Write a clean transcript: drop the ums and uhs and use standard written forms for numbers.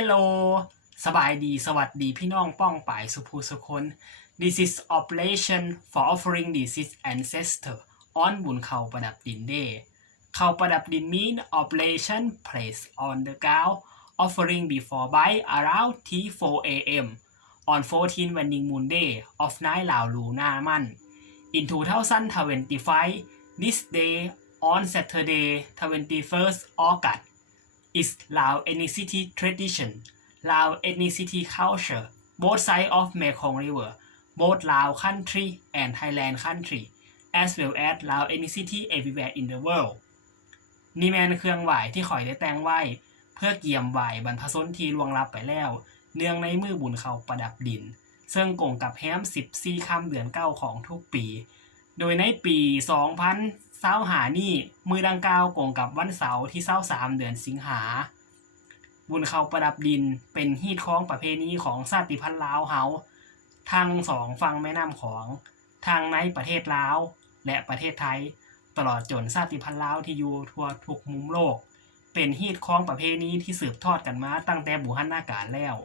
Hello สบายดีสวัสดีพี่น้องป้องป่ายสุภูสุคน This is operation for offering this is ancestor on บุญเขาประดับดิน Day เขาประดับดิน mean operation placed on the ground offering before by around T4 a.m. on 14 Waning Moon Day of Night ลาวลูนามัน in 2025 this day on Saturday 21st August is Lao ethnicity tradition, Lao ethnicity culture, both sides of Mekong River, both Lao country and Thailand country, as well as Lao ethnicity everywhere in the world. นี่แม่นเครื่องไหว้ที่ข่อยได้แต่งไว้เพื่อเกี่ยมไหว้บรรพชนที่ล่วงลับไปแล้วเนื่องในมือบุญเขาประดับดินซึ่งกงกับแฮม14ค่ำเดือน9ของทุกปีโดยในปี2025นี่มือดังกล่าวกงกับวันเสาร์ที่23เดือนสิงหาบุญเขาประดับดินเป็นฮีตของประเพณีของชาติพันธุ์ลาวเฮาทั้งสองฝั่งแม่น้ำของทางในประเทศลาวและประเทศไทยตลอดจนชาติพันธุ์ลาวที่อยู่ทั่วทุกมุมโลกเป็นฮีตของประเพณีที่สืบทอดกันมาตั้งแต่โบราณกาลแล้ว